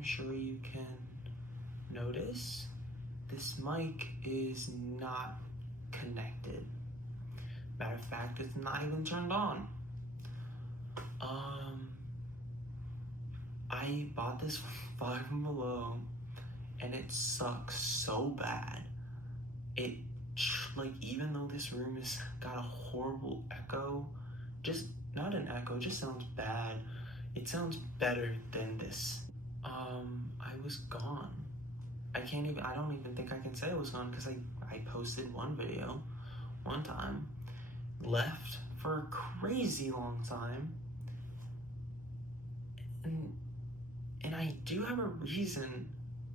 I'm sure you can notice, this mic is not connected. Matter of fact, it's not even turned on. I bought this from Five and Below, and it sucks so bad. It, like, even though this room has got a horrible echo, just not an echo, it just sounds bad. It sounds better than this. I was gone. I don't even think I can say I was gone, because I posted one video one time, left for a crazy long time, and I do have a reason,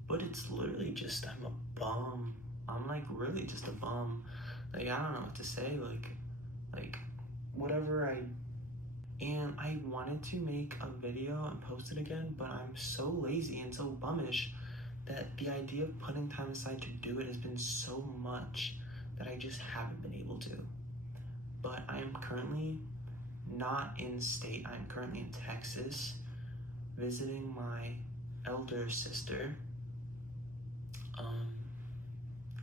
but it's literally just I'm a bum. I'm like really just a bum. Like, I don't know what to say, like whatever. And I wanted to make a video and post it again, but I'm so lazy and so bummish that the idea of putting time aside to do it has been so much that I just haven't been able to. But I am currently not in state. I'm currently in Texas visiting my elder sister.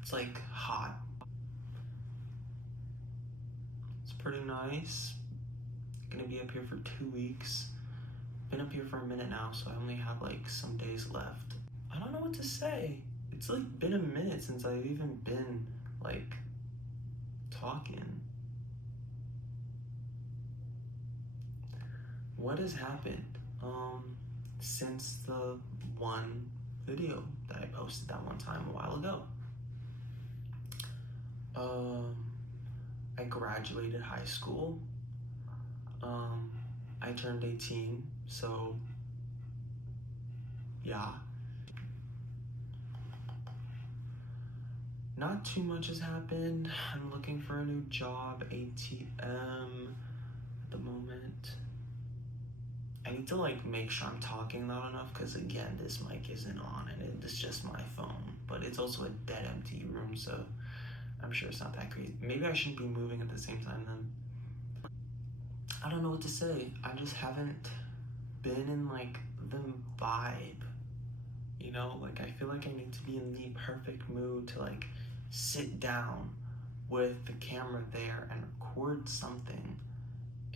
It's like hot. It's pretty nice. Gonna be up here for 2 weeks. Been up here for a minute now, so I only have like some days left. I don't know what to say. It's like been a minute since I've even been like talking. What has happened since the one video that I posted that one time a while ago? I graduated high school. I turned 18, so yeah. Not too much has happened. I'm looking for a new job, ATM at the moment. I need to like make sure I'm talking loud enough, because again, this mic isn't on and it's just my phone, but it's also a dead empty room, so I'm sure it's not that crazy. Maybe I shouldn't be moving at the same time then. I don't know what to say. I just haven't been in like the vibe, you know? Like, I feel like I need to be in the perfect mood to like sit down with the camera there and record something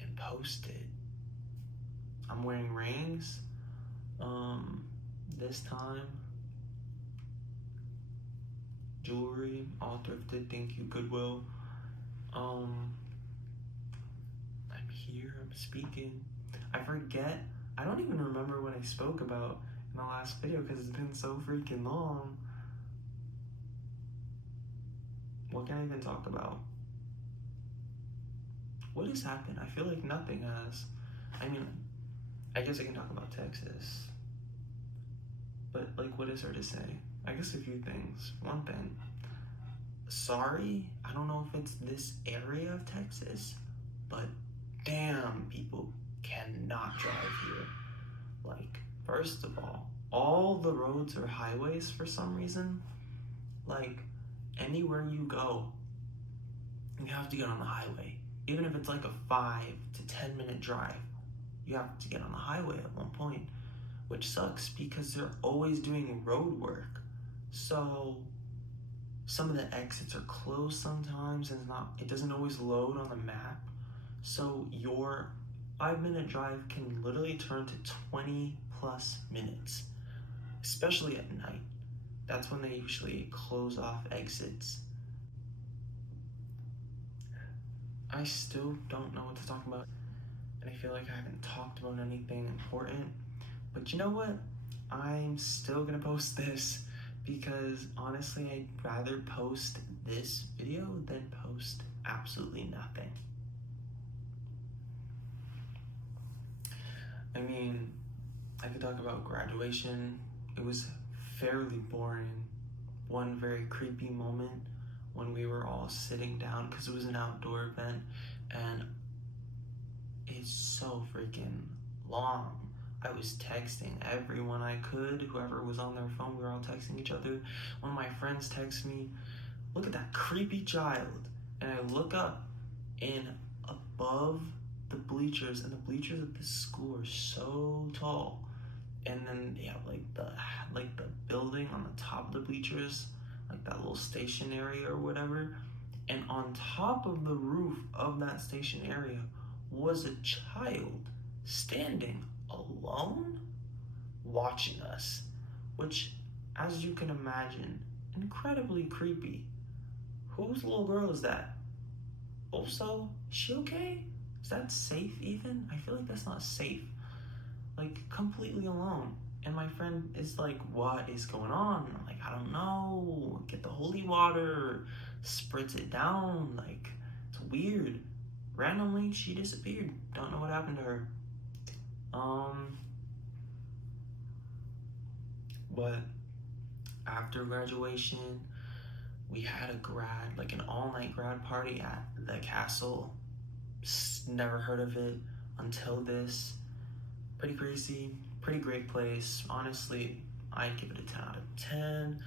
and post it. I'm wearing rings this time. Jewelry, all thrifted, thank you, Goodwill. I'm here, I'm speaking. I forget, I don't even remember what I spoke about in the last video because it's been so freaking long. What can I even talk about? What has happened? I feel like nothing has. I mean, I guess I can talk about Texas. But like, what is there to say? I guess a few things. One thing, sorry, I don't know if it's this area of Texas, but damn, people cannot drive here. Like, first of all the roads are highways for some reason. Like, anywhere you go, you have to get on the highway. Even if it's like a 5 to 10 minute drive, you have to get on the highway at one point, which sucks because they're always doing road work. So some of the exits are closed sometimes, and it doesn't always load on the map. So your 5-minute drive can literally turn to 20 plus minutes, especially at night. That's when they usually close off exits. I still don't know what to talk about, and I feel like I haven't talked about anything important, but you know what? I'm still gonna post this because honestly, I'd rather post this video than post absolutely nothing. I mean, I could talk about graduation. It was fairly boring. One very creepy moment when we were all sitting down, because it was an outdoor event, and it's so freaking long. I was texting everyone I could, whoever was on their phone, we were all texting each other. One of my friends texts me, "Look at that creepy child." And I look up, and above the bleachers, and the bleachers at this school are so tall, and then they have like the building on the top of the bleachers, like that little station area or whatever. And on top of the roof of that station area was a child standing alone watching us, which, as you can imagine, incredibly creepy. Whose little girl is that? Also, is she okay? Is that safe even? I feel like that's not safe. Like, completely alone. And my friend is like, what is going on? And I'm like, I don't know. Get the holy water, spritz it down. Like, it's weird. Randomly, she disappeared. Don't know what happened to her. But after graduation, we had an all-night grad party at the castle. Never heard of it until this. Pretty crazy, pretty great place. Honestly, I'd give it a 10 out of 10.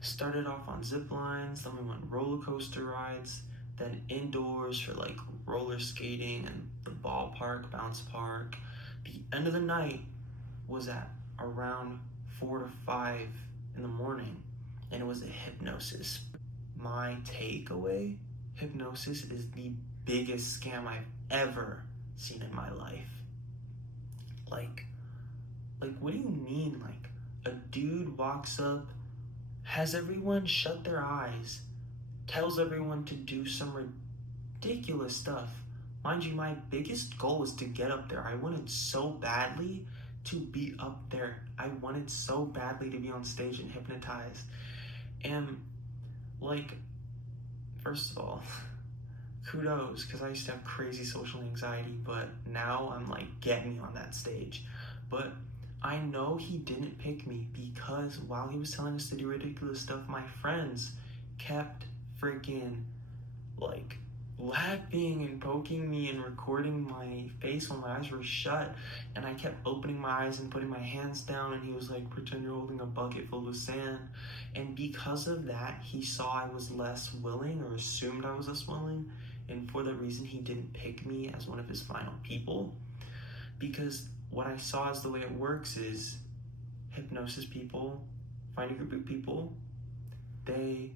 Started off on zip lines, then we went roller coaster rides, then indoors for like roller skating and the ballpark, bounce park. The end of the night was at around 4 to 5 in the morning, and it was a hypnosis. My takeaway, hypnosis is the biggest scam I've ever seen in my life. Like, what do you mean? Like, a dude walks up, has everyone shut their eyes, tells everyone to do some ridiculous stuff. Mind you, my biggest goal was to get up there. I wanted so badly to be up there. I wanted so badly to be on stage and hypnotized. And, like, first of all, kudos, because I used to have crazy social anxiety, but now I'm like, get me on that stage. But I know he didn't pick me because while he was telling us to do ridiculous stuff, my friends kept freaking like laughing and poking me and recording my face when my eyes were shut, and I kept opening my eyes and putting my hands down, and he was like, pretend you're holding a bucket filled with sand. And because of that, he saw I was less willing, or assumed I was less willing, and for that reason he didn't pick me as one of his final people. Because what I saw as the way it works is hypnosis people find a group of people, they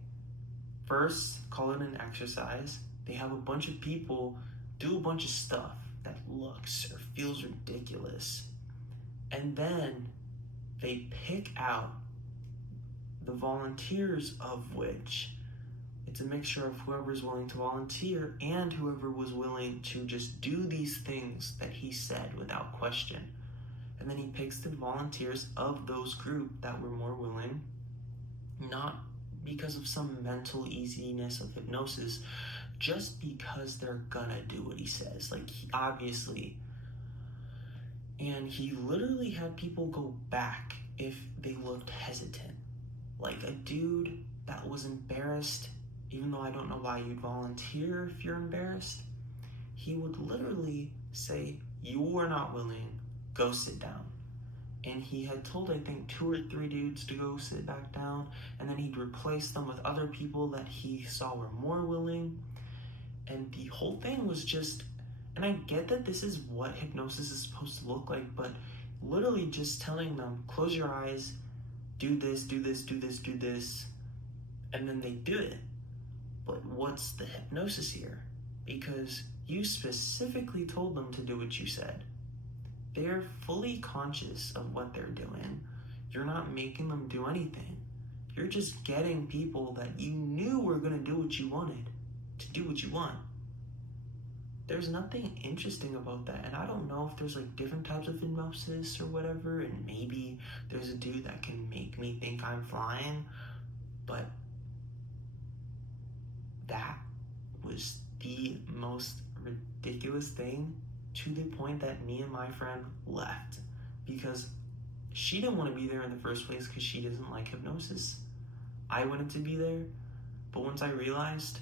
first call it an exercise, they have a bunch of people do a bunch of stuff that looks or feels ridiculous, and then they pick out the volunteers, of which it's a mixture of whoever's willing to volunteer and whoever was willing to just do these things that he said without question. And then he picks the volunteers of those group that were more willing, not because of some mental easiness of hypnosis, just because they're gonna do what he says. Like, obviously. And he literally had people go back if they looked hesitant. Like a dude that was embarrassed, even though I don't know why you'd volunteer if you're embarrassed, he would literally say, you are not willing, go sit down. And he had told, I think, 2 or 3 dudes to go sit back down, and then he'd replace them with other people that he saw were more willing. And the whole thing was just, and I get that this is what hypnosis is supposed to look like, but literally just telling them, close your eyes, do this, do this, do this, do this, and then they do it. But what's the hypnosis here? Because you specifically told them to do what you said. They're fully conscious of what they're doing. You're not making them do anything. You're just getting people that you knew were gonna do what you wanted to do what you want. There's nothing interesting about that, and I don't know if there's like different types of hypnosis or whatever, and maybe there's a dude that can make me think I'm flying, but that was the most ridiculous thing, to the point that me and my friend left because she didn't want to be there in the first place because she doesn't like hypnosis. I wanted to be there, but once I realized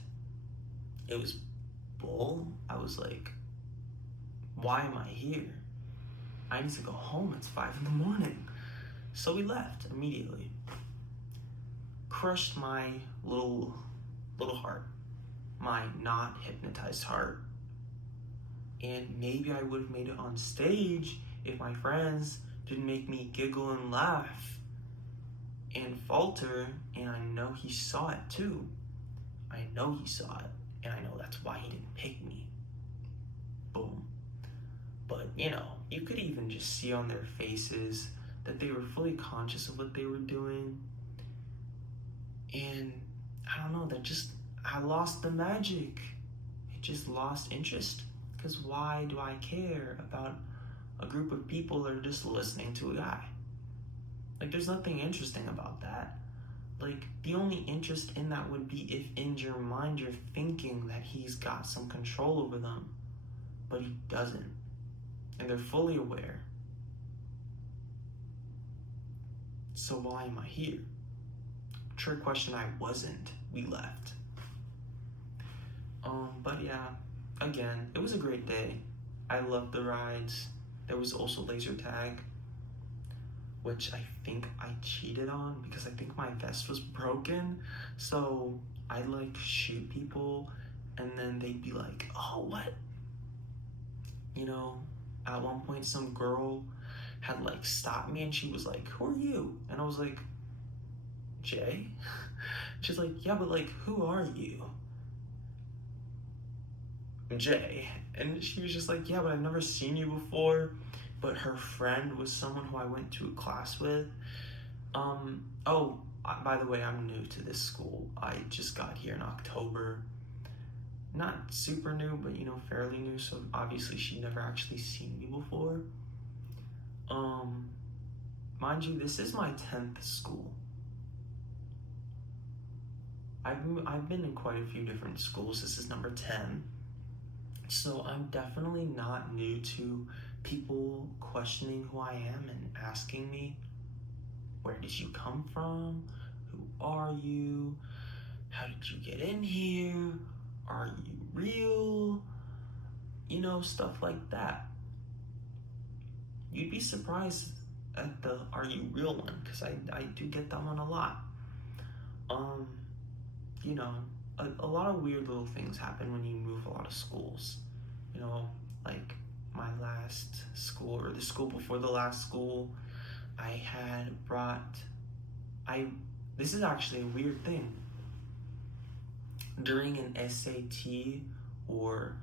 it was bull, I was like, why am I here? I need to go home, it's 5 in the morning. So we left immediately. Crushed my little heart, my not hypnotized heart. And maybe I would have made it on stage if my friends didn't make me giggle and laugh and falter, and I know he saw it too. I know he saw it, and I know that's why he didn't pick me. Boom. But, you could even just see on their faces that they were fully conscious of what they were doing. And I don't know, I lost the magic. It just lost interest. Because why do I care about a group of people that are just listening to a guy? Like, there's nothing interesting about that. Like, the only interest in that would be if in your mind you're thinking that he's got some control over them. But he doesn't. And they're fully aware. So why am I here? Trick question, I wasn't. We left. But yeah, again, it was a great day. I loved the rides. There was also laser tag, which I think I cheated on because I think my vest was broken. So I'd shoot people and then they'd be like, oh, what? At one point some girl had stopped me and she was like, who are you? And I was like, Jay? She's like, yeah, but who are you? Jay. And she was just like, yeah, but I've never seen you before. But her friend was someone who I went to a class with. By the way, I'm new to this school. I just got here in October. Not super new, but fairly new, so obviously she'd never actually seen me before. Mind you, this is my 10th school. I've been in quite a few different schools. This is number 10. So I'm definitely not new to people questioning who I am and asking me, where did you come from? Who are you? How did you get in here? Are you real? Stuff like that. You'd be surprised at the are you real one, because I do get that one a lot. A lot of weird little things happen when you move a lot of schools. Like my last school, or the school before the last school, I had this is actually a weird thing. During an SAT or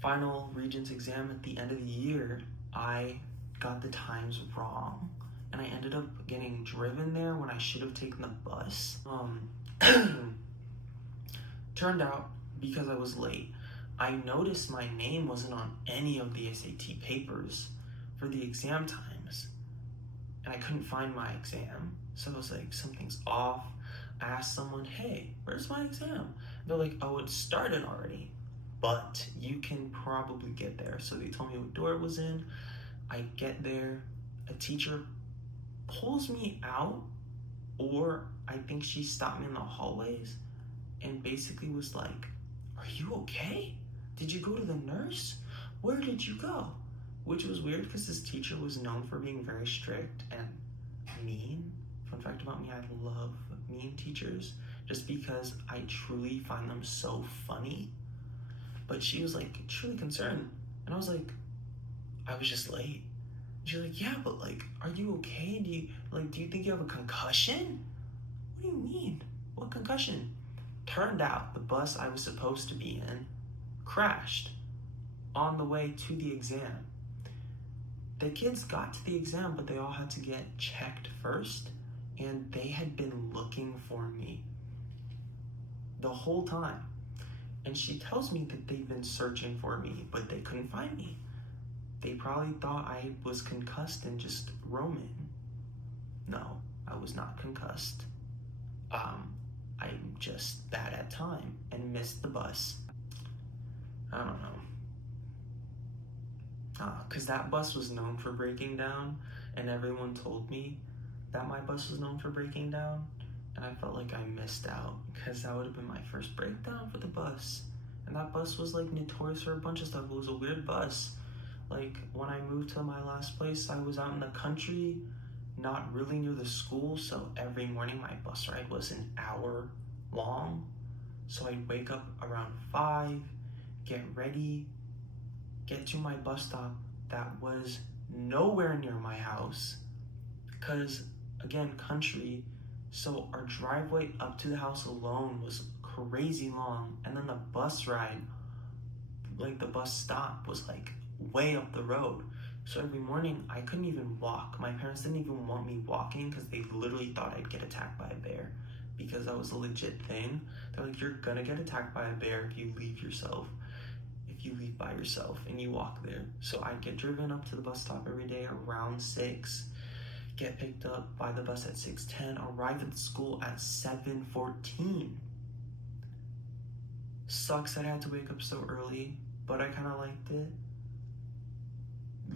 final Regents exam at the end of the year, I got the times wrong, and I ended up getting driven there when I should have taken the bus. Turned out, because I was late, I noticed my name wasn't on any of the SAT papers for the exam times, and I couldn't find my exam. So I was like, something's off. I asked someone, hey, where's my exam? They're like, oh, it started already, but you can probably get there. So they told me what door it was in. I get there, a teacher pulls me out, or I think she stopped me in the hallways and basically was like, are you okay? Did you go to the nurse? Where did you go? Which was weird because this teacher was known for being very strict and mean. Fun fact about me, I love mean teachers just because I truly find them so funny. But she was truly concerned. And I was like, I was just late. And she's like, yeah, but are you okay? Do you think you have a concussion? What do you mean? What concussion? Turned out the bus I was supposed to be in crashed on the way to the exam. The kids got to the exam, but they all had to get checked first, and they had been looking for me the whole time. And she tells me that they've been searching for me, but they couldn't find me. They probably thought I was concussed and just roaming. No, I was not concussed. I'm just bad at time and missed the bus. I don't know. Because that bus was known for breaking down, and everyone told me that my bus was known for breaking down, and I felt like I missed out because that would have been my first breakdown for the bus. And that bus was notorious for a bunch of stuff. It was a weird bus. When I moved to my last place, I was out in the country, not really near the school, so every morning my bus ride was an hour long. So I'd wake up around 5, get ready, get to my bus stop that was nowhere near my house, because again, country, so our driveway up to the house alone was crazy long, and then the bus ride, like the bus stop, was like way up the road. So every morning I couldn't even walk. My parents didn't even want me walking because they literally thought I'd get attacked by a bear, because that was a legit thing. They're like, you're gonna get attacked by a bear if you leave by yourself and you walk there. So I'd get driven up to the bus stop every day around 6, get picked up by the bus at 6:10, arrive at school at 7:14. Sucks that I had to wake up so early, but I kind of liked it.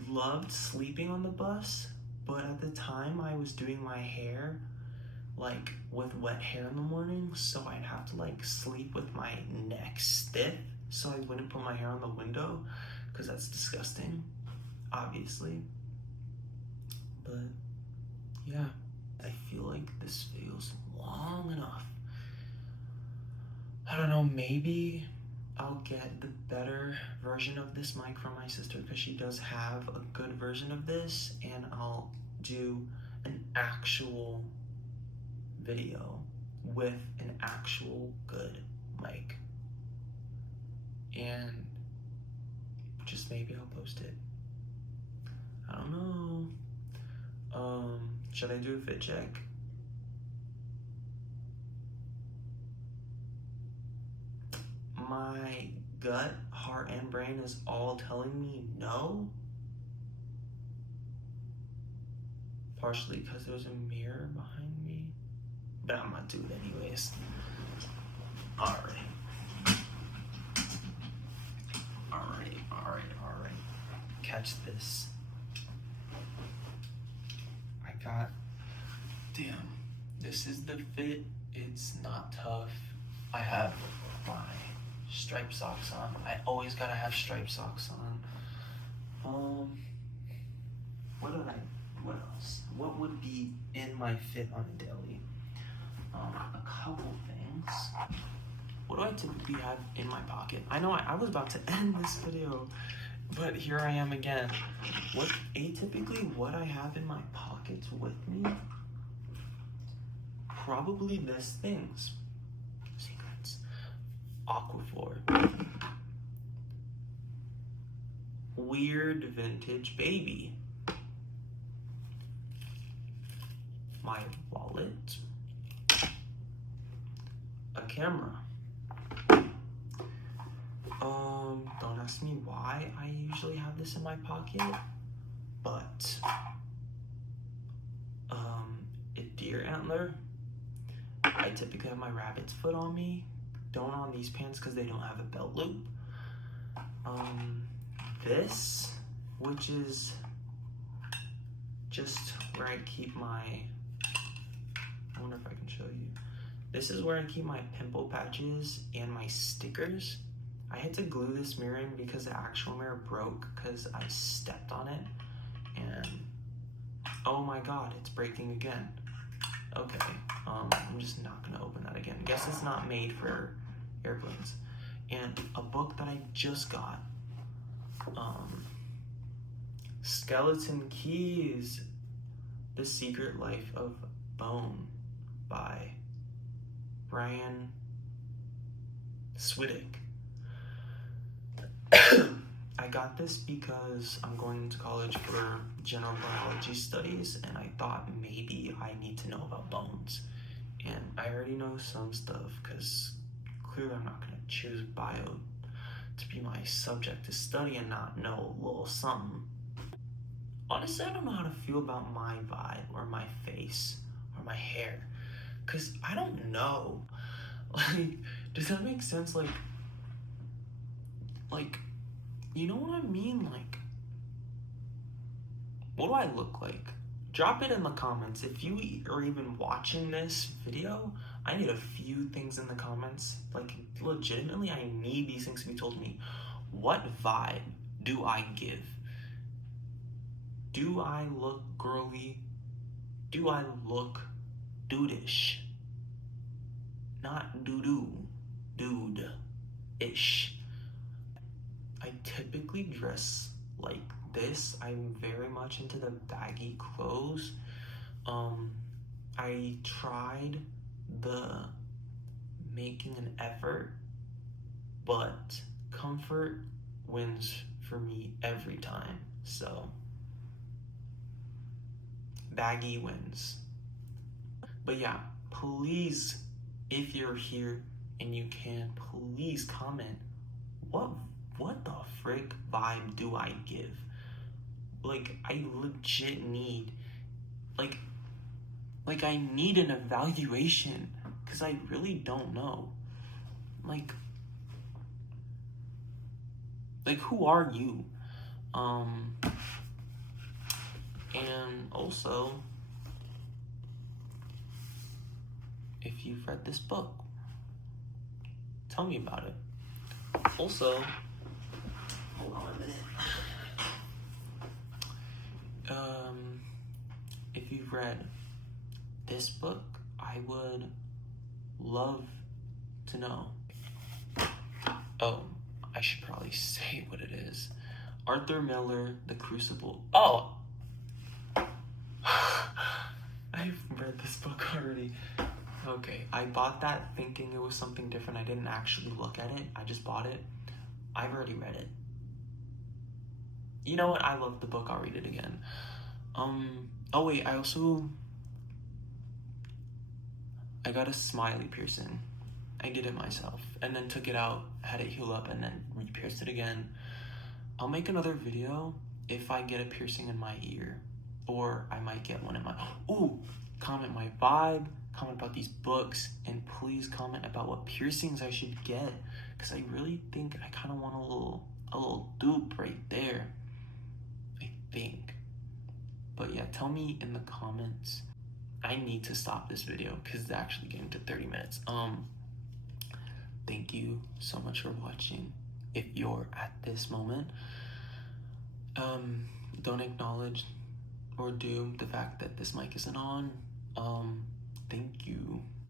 Loved sleeping on the bus, but at the time I was doing my hair like with wet hair in the morning, so I'd have to like sleep with my neck stiff so I wouldn't put my hair on the window, because that's disgusting, obviously. But yeah, I feel like this video's long enough. I don't know, maybe I'll get the better version of this mic from my sister, because she does have a good version of this, and I'll do an actual video with an actual good mic, and just maybe I'll post it. I don't know. Should I do a fit check? My gut, heart, and brain is all telling me no. Partially because there's a mirror behind me, but I'm gonna do it anyways. Alright. Catch this. Damn, this is the fit. It's not tough. I have my striped socks on. I always gotta have striped socks on. What else? What would be in my fit on a daily? A couple things. What do I typically have in my pocket? I know I was about to end this video, but here I am again. Atypically what I have in my pockets with me? Probably this things. Secrets. Aquaphor. Weird vintage baby. My wallet. A camera. Don't ask me why I usually have this in my pocket, but a deer antler. I typically have my rabbit's foot on me. Don't on these pants because they don't have a belt loop. This, which is just where I keep my, I wonder if I can show you. This is where I keep my pimple patches and my stickers. I had to glue this mirror in because the actual mirror broke because I stepped on it, and oh my god, it's breaking again. Okay, I'm just not gonna open that again. Guess it's not made for airplanes. And a book that I just got, Skeleton Keys, The Secret Life of Bone by Brian Swiddick. I got this because I'm going to college for general biology studies, and I thought maybe I need to know about bones. And I already know some stuff because clearly I'm not going to choose bio to be my subject to study and not know a little something. Honestly, I don't know how to feel about my vibe or my face or my hair, because I don't know. Like, does that make sense? Like, you know what I mean? Like, what do I look like? Drop it in the comments. If you are even watching this video, I need a few things in the comments. Like, legitimately, I need these things to be told to me. What vibe do I give? Do I look girly? Do I look dude-ish? Not doo-doo, dude-ish. I typically dress like this, I'm very much into the baggy clothes. I tried the making an effort, but comfort wins for me every time. So baggy wins. But yeah, please, if you're here and you can, please comment what the frick vibe do I give? Like, I legit need, like I need an evaluation, because I really don't know. Like who are you? And also, if you've read this book, tell me about it. Also, hold on a minute. If you've read this book, I would love to know. Oh, I should probably say what it is. Arthur Miller, The Crucible. Oh! I've read this book already. Okay, I bought that thinking it was something different. I didn't actually look at it. I just bought it. I've already read it. You know what? I love the book. I'll read it again. Oh wait, I got a smiley piercing. I did it myself, and then took it out, had it heal up, and then re-pierced it again. I'll make another video if I get a piercing in my ear, or I might get one in my... Ooh! Comment my vibe, comment about these books, and please comment about what piercings I should get, because I really think I kind of want a little dupe right there. I think. But yeah, tell me in the comments. I need to stop this video because it's actually getting to 30 minutes. Thank you so much for watching. If you're at this moment, don't acknowledge or do the fact that this mic isn't on. Thank you.